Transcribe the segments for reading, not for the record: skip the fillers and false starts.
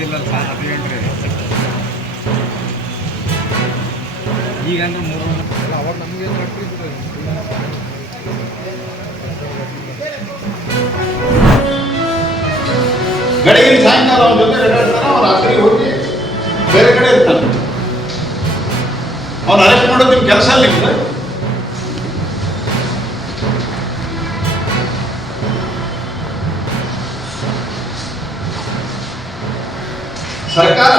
ಇದ್ದಿಲ್ಲ ಸರ್ ಅದು ಏನ್ರಿ ಈಗ ಅಂದ್ರೆ 3 ಅವಾಗ ನಮ್ಗೆ ಏನು ಮಾಡ್ತಿದ್ರು ಬೆಳಗಿನ ಸಾಯಂಕಾಲ ಅವ್ರ ಜೊತೆ ಇರ್ತಾನೆ, ಅವ್ರು ರಾತ್ರಿ ಹೋಗಿ ಬೇರೆ ಕಡೆ ಇರ್ತಾನೆ. ಅವ್ನು ಅರೆಸ್ಟ್ ಮಾಡೋದು ನಿಮ್ಮ ಕೆಲಸ ಅಲ್ಲ. ನಿಮ್ದು ಸರ್ಕಾರ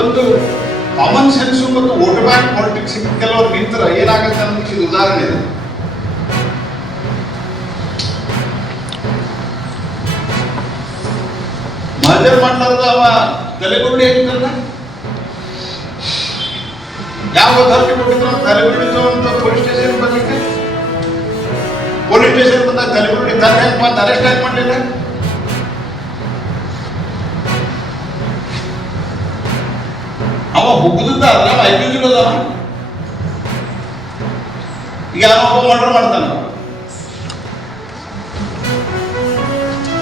ಒಂದು ಕಾಮನ್ ಸೆನ್ಸ್ ಮತ್ತು ವೋಟ್ ಬ್ಯಾಂಕ್ ಪಾಲಿಟಿಕ್ಸ್ ಕೆಲವರು ನಿಂತರ ಏನಾಗುತ್ತೆ ಅನ್ನೋದಕ್ಕೆ ಇದು ಉದಾಹರಣೆ ಇದೆ. ಮರ್ಡರ್ ಮಾಡ್ಲಾರ್ದ ಅವ ತಲೆಗುರುಡಿ ಆಗಿದ್ದಲ್ಲ, ಯಾವ ಅಥಾರಿಟಿ ಕೊಟ್ಟಿದ್ರು ತಲೆಗುರುಡಿ ಅಂತ ಪೊಲೀಸ್ ಸ್ಟೇಷನ್ ಬಂದಿದ್ದೆ. ಪೊಲೀಸ್ ಸ್ಟೇಷನ್ ಬಂದಾಗ ತಲೆಗುರುಡಿ ತಂದೆ ಮತ್ತೆ ಅರೆಸ್ಟ್ ಆಗಿ ಮಾಡಲಿಲ್ಲ. ಅವ ಹುಗ್ಗದ ಅದ್ರ 5 ಕಿಲೋ ಅದಾವ. ಈಗ ಯಾರೊಬ್ಬ ಮರ್ಡರ್ ಮಾಡ್ತಾನ,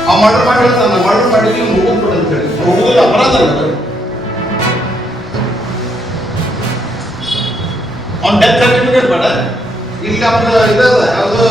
ಆ ಮರ್ಡರ್ ಮಾಡಿ ಹೇಳ್ತಾನ ಮರ್ಡರ್ ಮಾಡಿ ನೀವು ಮುಗಿದ್ ಕೊಡು ಅಂತ ಹೇಳಿ. ಮುಗಿದ ಅಪರಾಧ ಅಲ್ಲ, ಅವ್ನ ಡೆತ್ ಸರ್ಟಿಫಿಕೇಟ್ ಬೇಡ. ಇಲ್ಲಿ ನಮ್ದು ಇದಲ್ಲ ಯಾವ್ದು